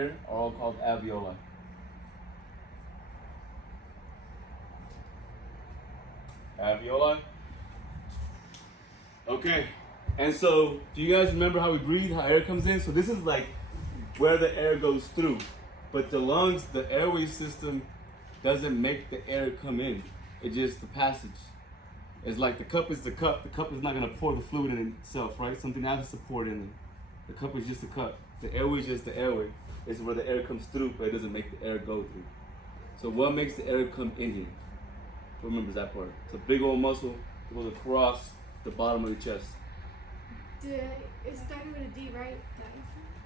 air are all called alveoli. Alveoli. Okay, and so do you guys remember how we breathe, how air comes in? So this is like where the air goes through. But the lungs, the airway system doesn't make the air come in. It's just the passage. It's like the cup is the cup. The cup is not gonna pour the fluid in itself, right? Something else is poured in it. The cup is just a cup. The airway is just the airway. It's where the air comes through, but it doesn't make the air go through. So what makes the air come in here? Who remembers that part? It's a big old muscle that goes across the bottom of the chest. It's starting with a D, right?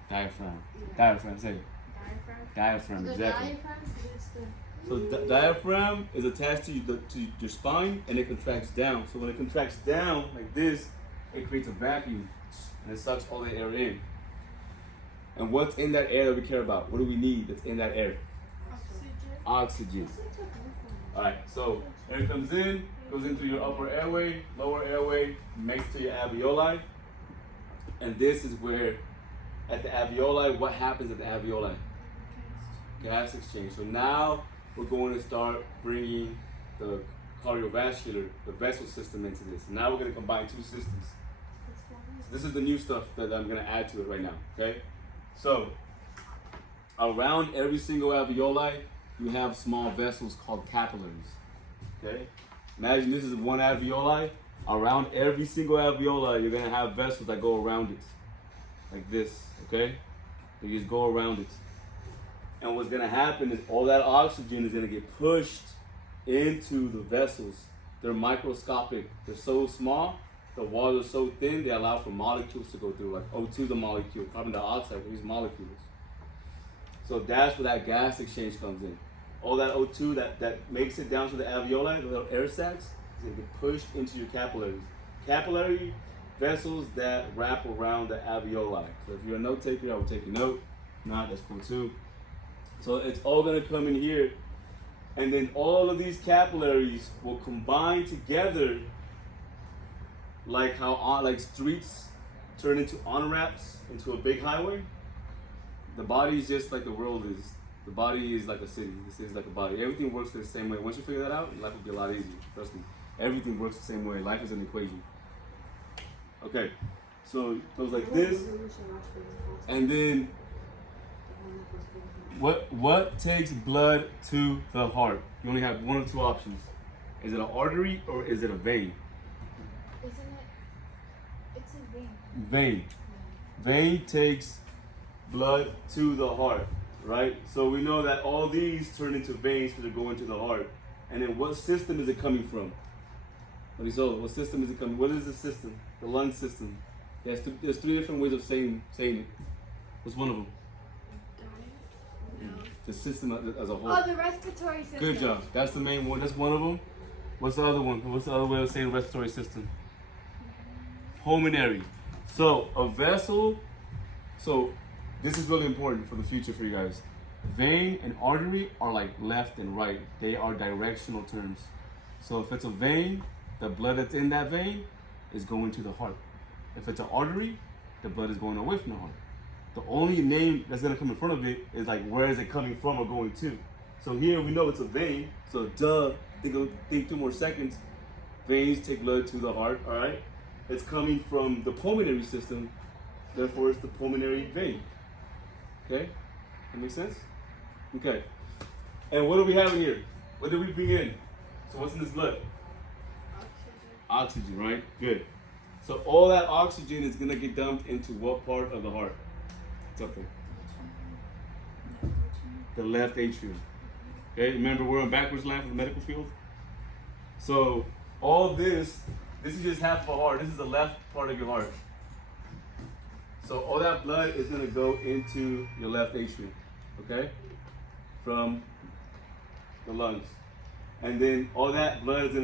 Diaphragm. Yeah. Diaphragm, say it. Diaphragm? Diaphragm, The exactly. diaphragm is the... So the diaphragm is attached to your spine, and it contracts down. So when it contracts down like this, it creates a vacuum, and it sucks all the air in. And what's in that air that we care about? What do we need that's in that air? Oxygen. All right, so air comes in, goes into your upper airway, lower airway, makes to your alveoli. And this is where, at the alveoli, what happens at the alveoli? Gas exchange. So now we're going to start bringing the cardiovascular, the vessel system into this. Now we're going to combine two systems. So this is the new stuff that I'm going to add to it right now, okay? So around every single alveoli, you have small vessels called capillaries, okay? Imagine this is one alveoli. Around every single alveoli, you're going to have vessels that go around it, like this, okay? They just go around it. And what's gonna happen is all that oxygen is gonna get pushed into the vessels. They're microscopic. They're so small, the walls are so thin, they allow for molecules to go through. Like O2 is a molecule, carbon dioxide, these molecules. So that's where that gas exchange comes in. All that O2 that makes it down to the alveoli, the little air sacs, is gonna get pushed into your capillaries. Capillary vessels that wrap around the alveoli. So if you're a note taker, I would take a note. If not, that's cool too. So it's all gonna come in here, and then all of these capillaries will combine together, like how like streets turn into on-ramps into a big highway. The body is just like the world is. The body is like a city. The city is like a body. Everything works the same way. Once you figure that out, life will be a lot easier. Trust me. Everything works the same way. Life is an equation. Okay, so it goes like this, and then what takes blood to the heart? You only have one of two options. Is it an artery or is it a vein? Isn't it? It's a vein. Vein. Vein takes blood to the heart, right? So we know that all these turn into veins that go into the heart. And then what system is it coming from? What system is it coming? What is the system? The lung system. There's three different ways of saying it. What's one of them? The system as a whole. Oh, the respiratory system. Good job. That's the main one. That's one of them. What's the other one? What's the other way of saying respiratory system? Pulmonary. So a vessel. So this is really important for the future for you guys. Vein and artery are like left and right. They are directional terms. So if it's a vein, the blood that's in that vein is going to the heart. If it's an artery, the blood is going away from the heart. The only name that's gonna come in front of it is like where is it coming from or going to. So here we know it's a vein. So think 2 more seconds. Veins take blood to the heart, all right? It's coming from the pulmonary system, therefore it's the pulmonary vein. Okay, that makes sense? Okay, and what do we have in here? What did we bring in? So what's in this blood? Oxygen, right? Good. So all that oxygen is gonna get dumped into what part of the heart? It's up there. The left atrium. Okay, remember we're on backwards line for the medical field? So all this is just half of a heart. This is the left part of your heart. So all that blood is gonna go into your left atrium, okay? From the lungs. And then all that blood is gonna